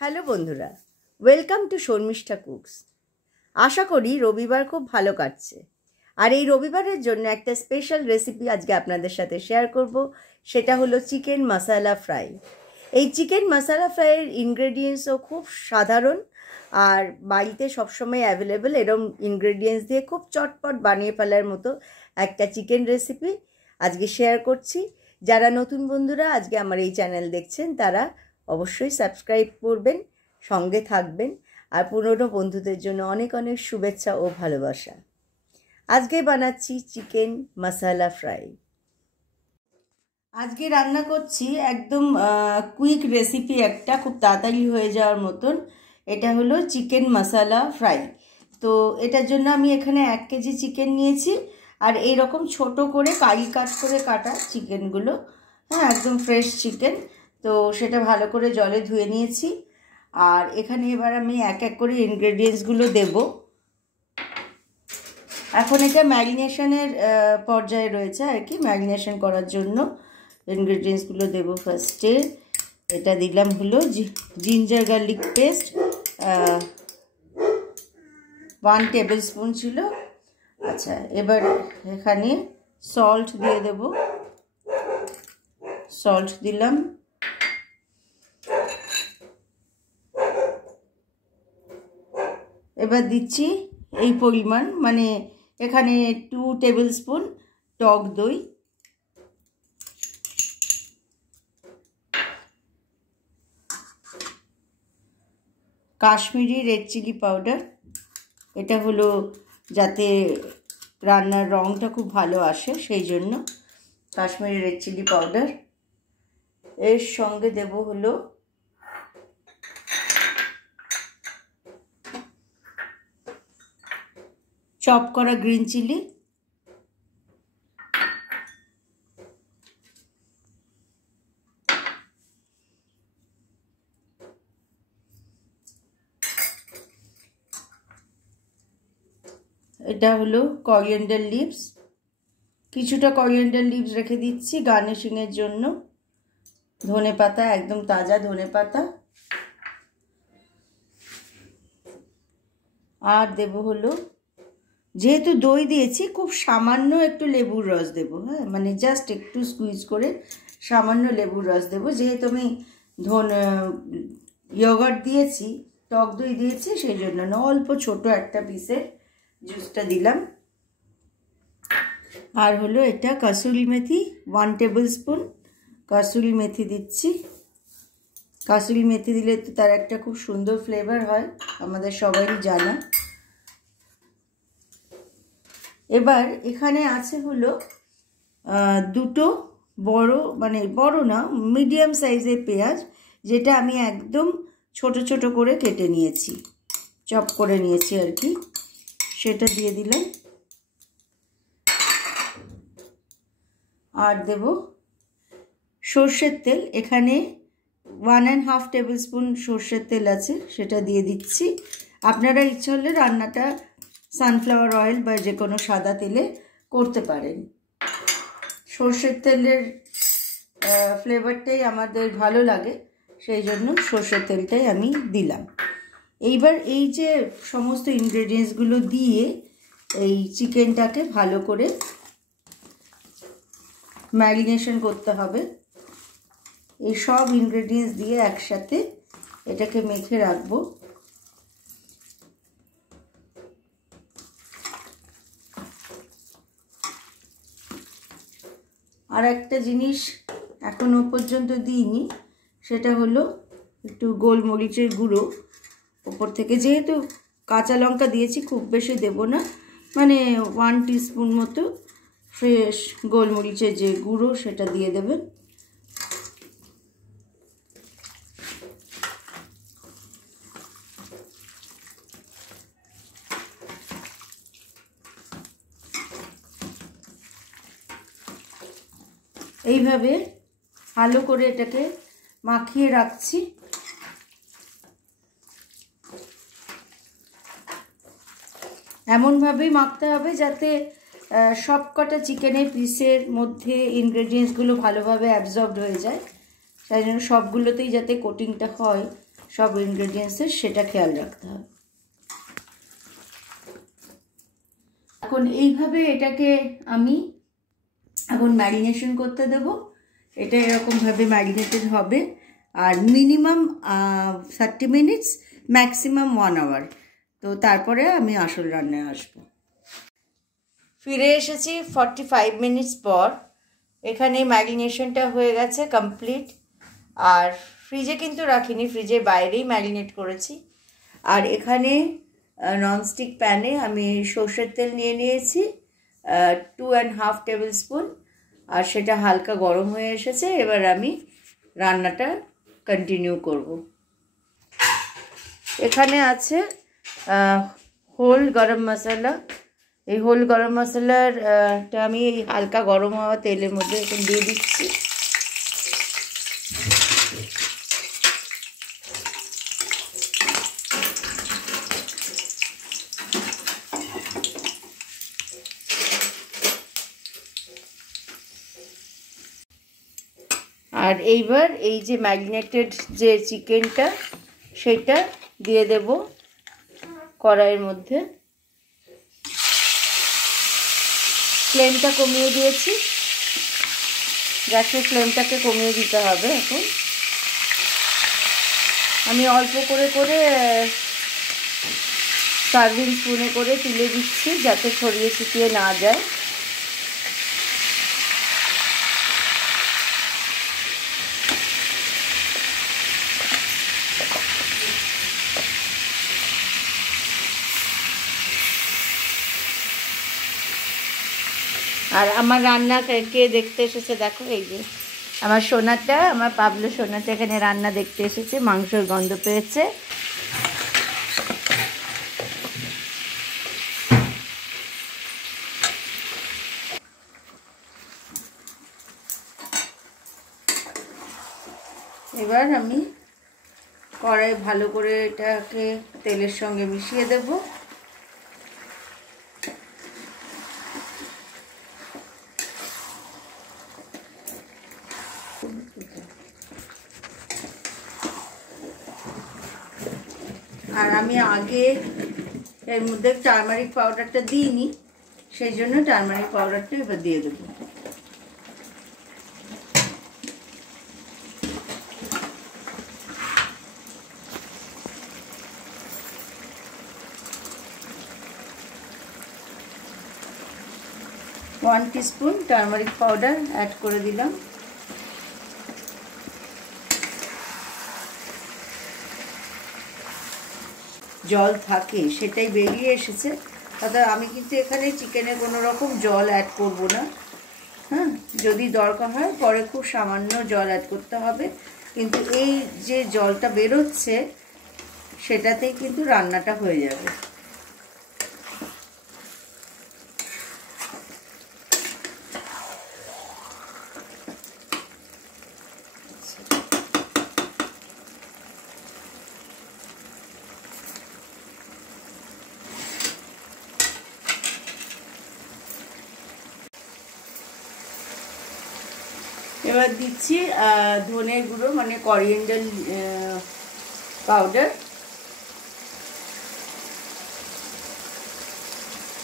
Hello বন্ধুরা, welcome to Sharmistha cooks. আশা করি রবিবার খুব ভালো কাটছে। আর এই রবিবারের জন্য একটা স্পেশাল রেসিপি আজকে আপনাদের সাথে শেয়ার করব। সেটা হলো চিকেন মশালা ফ্রাই। এই চিকেন মশালা ফ্রাইয়ের ইনগ্রেডিয়েন্টসও খুব সাধারণ আর বাড়িতে সবসময় অ্যাভেলেবেল। এরম ইনগ্রেডিয়েন্টস দিয়ে খুব চটপট বানিয়ে ফেলার মতো একটা চিকেন রেসিপি আজকে শেয়ার করছি। যারা নতুন বন্ধুরা আজকে আমার এই চ্যানেল দেখছেন তারা অবশ্যই সাবস্ক্রাইব করবেন, সঙ্গে থাকবেন। আর পুরনো বন্ধুদের জন্য অনেক অনেক শুভেচ্ছা ও ভালোবাসা। আজকে বানাচ্ছি চিকেন মশালা ফ্রাই। আজকে রান্না করছি একদম কুইক রেসিপি, একটা খুব তাড়াতাড়ি হয়ে যাওয়ার মতন। এটা হলো চিকেন মশালা ফ্রাই। তো এটার জন্য আমি এখানে 1 কেজি চিকেন নিয়েছি। আর এইরকম ছোট করে কারি কাট করে কাটা চিকেনগুলো, হ্যাঁ, একদম ফ্রেশ চিকেন। তো সেটা ভালো করে জলে ধুয়ে নিয়েছি। আর এখানে এবার আমি এক এক করে ইনগ্রেডিয়েন্টসগুলো দেব। এখন এটা ম্যারিনেশনের পর্যায়ে রয়েছে আর কি। ম্যারিনেশন করার জন্য ইনগ্রেডিয়েন্টসগুলো দেব। ফার্স্টে এটা দিলাম হলো ginger garlic paste, 1 tablespoon ছিল। আচ্ছা, এবার এখানে সল্ট দিয়ে দেব। সল্ট দিলাম। এবার দিচ্ছি এই পরিমাণ, মানে এখানে 2 টেবিল স্পুন টক দই, কাশ্মীরি রেড চিলি পাউডার। এটা হলো যাতে রান্নার রঙটা খুব ভালো আসে, সেই জন্য কাশ্মীরি রেড চিলি পাউডার। এর সঙ্গে দেব হলো চপ করা গ্রিন চিলি, এটা হলো করিয়েন্ডার লিভস, কিছুটা করিয়েন্ডার লিভস রেখে দিচ্ছি গার্নিশিংয়ের জন্য। ধনে পাতা, একদম তাজা ধনে পাতা। আর দেব হলো, যেহেতু দই দিয়েছি, খুব সামান্য একটু লেবুর রস দেব, হ্যাঁ, মানে জাস্ট একটু স্কুইজ করে সামান্য লেবুর রস দেব। যেহেতু আমি ইয়োগার্ট দিয়েছি, টক দই দিয়েছি, সেই জন্য না, অল্প ছোট একটা পিসের জুসটা দিলাম। আর হলো এটা কাসুরি মেথি, 1 টেবিল স্পুন কাসুরি মেথি দিচ্ছি। কাসুরি মেথি দিলে তো তার একটা খুব সুন্দর ফ্লেভার হয়, আমাদের সবারই জানা। এবার এখানে আছে হলো 2টো বড়, মানে বড় না, মিডিয়াম সাইজের পেঁয়াজ, যেটা আমি একদম ছোট ছোট করে কেটে নিয়েছি, চপ করে নিয়েছি আর কি, সেটা দিয়ে দিলাম। আর দেব সর্ষের তেল, এখানে 1.5 টেবিল স্পুন সর্ষের তেল আছে, সেটা দিয়ে দিচ্ছি। আপনারা ইচ্ছা হলে রান্নাটা সানফ্লাওয়ার অয়েল বা যে কোনো সাদা তেলে করতে পারেন। সর্ষের তেলের ফ্লেভারটাই আমাদের ভালো লাগে, সেই জন্য সর্ষের তেলটাই আমি দিলাম। এইবার এই যে সমস্ত ইনগ্রেডিয়েন্টসগুলো দিয়ে এই চিকেনটাকে ভালো করে ম্যারিনেশন করতে হবে। এই সব ইনগ্রেডিয়েন্টস দিয়ে একসাথে এটাকে মেখে রাখবো। আর একটা জিনিস এখনো পর্যন্ত দিইনি, সেটা হলো একটু গোলমরিচের গুঁড়ো ওপর থেকে। যেহেতু কাঁচা লঙ্কা দিয়েছি, খুব বেশি দেব না, মানে 1 টিস্পুন মতো ফ্রেশ গোলমরিচের যে গুঁড়ো, সেটা দিয়ে দেবেন। এইভাবে ভালো করে এটাকে মাখিয়ে রাখছি। এমনভাবেই মাখতে হবে যাতে সব কটা চিকেনের পিসের মধ্যে ইনগ্রেডিয়েন্টসগুলো ভালোভাবে অ্যাবজর্বড হয়ে যায়, তাই জন্য সবগুলোতেই যাতে কোটিংটা হয় সব ইনগ্রেডিয়েন্টসের, সেটা খেয়াল রাখতে হবে। এখন এইভাবে এটাকে আমি এখন ম্যারিনেশন করতে দেব। এটা এরকমভাবে ম্যারিনেটেড হবে, আর মিনিমাম 30 মিনিটস, ম্যাক্সিমাম 1 আওয়ার। তো তারপরে আমি আসল রান্নায় আসবো। ফিরে এসেছি 45 মিনিটস পর। এখানে ম্যারিনেশনটা হয়ে গেছে কমপ্লিট। আর ফ্রিজে কিন্তু রাখিনি, ফ্রিজের বাইরেই ম্যারিনেট করেছি। আর এখানে ননস্টিক প্যানে আমি সর্ষের তেল নিয়ে নিয়েছি 2.5 টেবিল স্পুন, আর সেটা হালকা গরম হয়ে এসেছে। এবার আমি রান্নাটা কন্টিনিউ করব। এখানে আছে হোল গরম মশলা। এই হোল গরম মশলাটা আমি এই হালকা গরম হওয়া তেলের মধ্যে এখন দিয়ে দিচ্ছি। আর এইবার এই যে ম্যারিনেটেড যে চিকেনটা, সেটা দিয়ে দেব কড়াইয়ের মধ্যে। ফ্লেমটা কমিয়ে দিয়েছি, গ্যাসের ফ্লেমটাকে কমিয়ে দিতে হবে। এখন আমি অল্প করে করে সার্ভিং স্পুনে করে তুলে দিচ্ছি, যাতে ছড়িয়ে ছিটিয়ে না যায়। আর আমার রান্না কে দেখতে এসেছে দেখো, এই যে আমার সোনাটা, আমার পাবলো সোনাটা এখানে রান্না দেখতে এসেছে, মাংসের গন্ধ পেয়েছে। এবার আমি কড়াই ভালো করে এটাকে তেলের সঙ্গে মিশিয়ে দেব। আর আমি আগে এর মধ্যে টারমারিক পাউডারটা দিইনি, সেই জন্য টারমারিক পাউডারটা এবার দিয়ে দেবো। One teaspoon turmeric powder add করে দিলাম। জল থাকে সেটাই বেরিয়ে এসেছে, অর্থাৎ আমি কিন্তু এখানে চিকেনে কোনো রকম জল অ্যাড করব না। হ্যাঁ, যদি দরকার হয় পরে খুব সামান্য জল অ্যাড করতে হবে, কিন্তু এই যে জলটা বেরোচ্ছে সেটাতেই কিন্তু রান্নাটা হয়ে যাবে। এবার দিচ্ছি ধনে গুঁড়ো, মানে coriander powder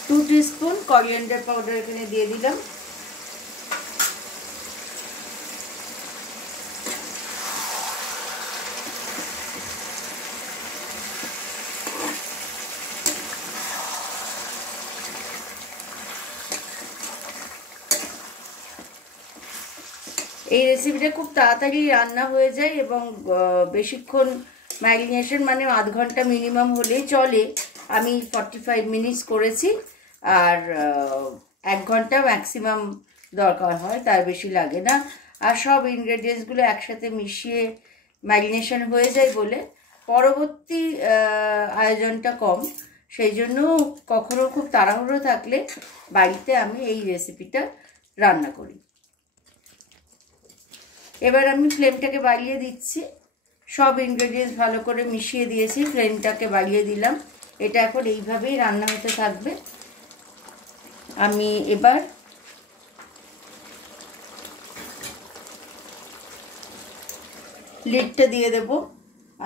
2 teaspoon coriander powder এখানে দিয়ে দিলাম। এই রেসিপিটা খুব তাড়াতাড়ি রান্না হয়ে যায় এবং বেশিক্ষণ ম্যারিনেশন মানে আধ ঘন্টা মিনিমাম হলেই চলে। আমি 45 মিনিটস করেছি, আর 1 ঘন্টা ম্যাক্সিমাম দরকার হয়, তার বেশি লাগে না। আর সব ইনগ্রেডিয়েন্টসগুলো একসাথে মিশিয়ে ম্যারিনেশন হয়ে যায় বলে পরবর্তী আয়োজনটা কম। সেই জন্য কখনো খুব তাড়াহুড়ো থাকলে বাড়িতে আমি এই রেসিপিটা রান্না করি। এবার আমি ফ্লেমটাকে বাড়িয়ে দিচ্ছি। সব ইনগ্রেডিয়েন্টস ভালো করে মিশিয়ে দিয়েছি, ফ্লেমটাকে বাড়িয়ে দিলাম। এটা এখন এইভাবেই রান্না হতে থাকবে। আমি এবার লিডটা দিয়ে দেব,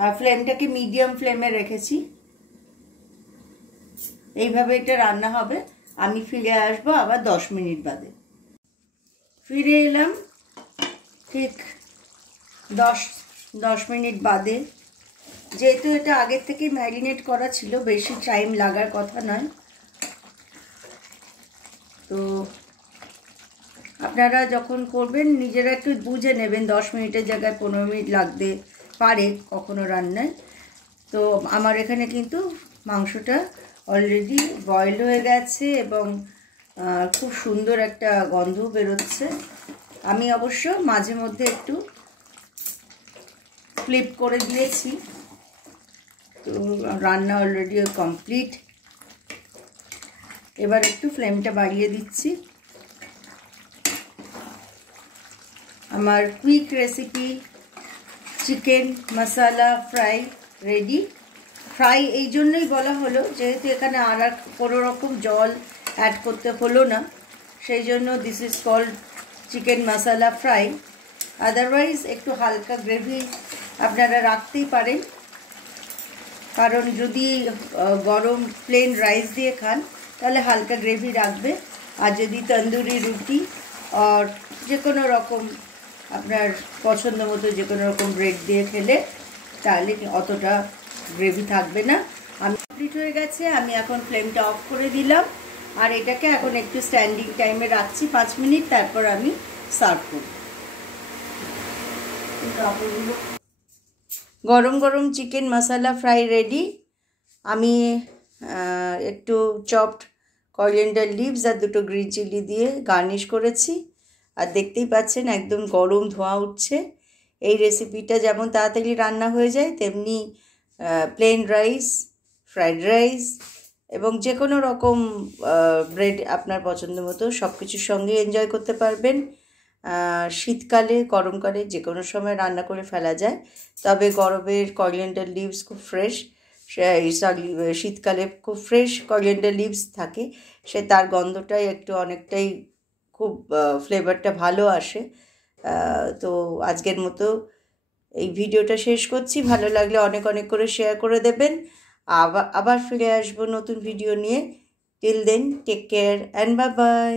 আর ফ্লেমটাকে মিডিয়াম ফ্লেমে রেখেছি। এইভাবে এটা রান্না হবে। আমি ফিরে আসবো আবার 10 মিনিট বাদে। ফিরে এলাম ঠিক 10 মিনিট বাদে। যেহেতু এটা আগের থেকে ম্যারিনেট করা ছিল, বেশি টাইম লাগার কথা নয়। তো আপনারা যখন করবেন নিজেরা একটু বুঝে নেবেন, 10 মিনিটের জায়গায় 15 মিনিট লাগতে পারে কখনো রান্নায়। তো আমার এখানে কিন্তু মাংসটা অলরেডি বয়েল হয়ে গেছে এবং খুব সুন্দর একটা গন্ধ বেরোচ্ছে। আমি অবশ্য মাঝে মধ্যে একটু ফ্লিপ করে দিয়েছি। তো রান্না অলরেডি কমপ্লিট। এবার একটু ফ্লেমটা বাড়িয়ে দিচ্ছি। আমার quick recipe chicken masala fry ready. Fry এই জন্যই বলা হলো যেহেতু এখানে আর কোনো রকম জল অ্যাড করতে হলো না, সেই জন্য this is called chicken masala fry. Otherwise একটু হালকা গ্রেভি আপনারা রাখতেই পারেন, কারণ যদি গরম প্লেন রাইস দিয়ে খান তাহলে হালকা গ্রেভি রাখবে। আর যদি তন্দুরি রুটি আর যে কোনো রকম আপনার পছন্দ মতো যে কোনো রকম ব্রেড দিয়ে খেলে তাহলে অতটা গ্রেভি থাকবে না। আমি কমপ্লিট হয়ে গেছে। আমি এখন ফ্লেমটা অফ করে দিলাম আর এটাকে এখন একটু স্ট্যান্ডিং টাইমে রাখছি 5 মিনিট, তারপর আমি সার্ভ করব। গরম গরম চিকেন মশলা ফ্রাই রেডি। আমি একটু চপড করিয়েন্ডার লিভস আর 2টো গ্রিন চিলি দিয়ে গার্নিশ করেছি। আর দেখতেই পাচ্ছেন একদম গরম ধোঁয়া উঠছে। এই রেসিপিটা যেমন তাড়াতাড়ি রান্না হয়ে যায়, তেমনি প্লেন রাইস, ফ্রাইড রাইস এবং যে কোনো রকম ব্রেড আপনার পছন্দ মতো সব কিছুর সঙ্গে এনজয় করতে পারবেন। শীতকালে গরমকালে যে কোনো সময় রান্না করে ফেলা যায়, তবে গরমের করিয়েন্ডার লিভস খুব ফ্রেশ, শীতকালে খুব ফ্রেশ করিয়েন্ডার লিভস থাকে, সে তার গন্ধটাই একটু অনেকটাই খুব ফ্লেভারটা ভালো আসে। তো আজকের মতো এই ভিডিওটা শেষ করছি। ভালো লাগলে অনেক অনেক করে শেয়ার করে দেবেন। আবার ফিরে আসবো নতুন ভিডিও নিয়ে। Till then take care and bye by.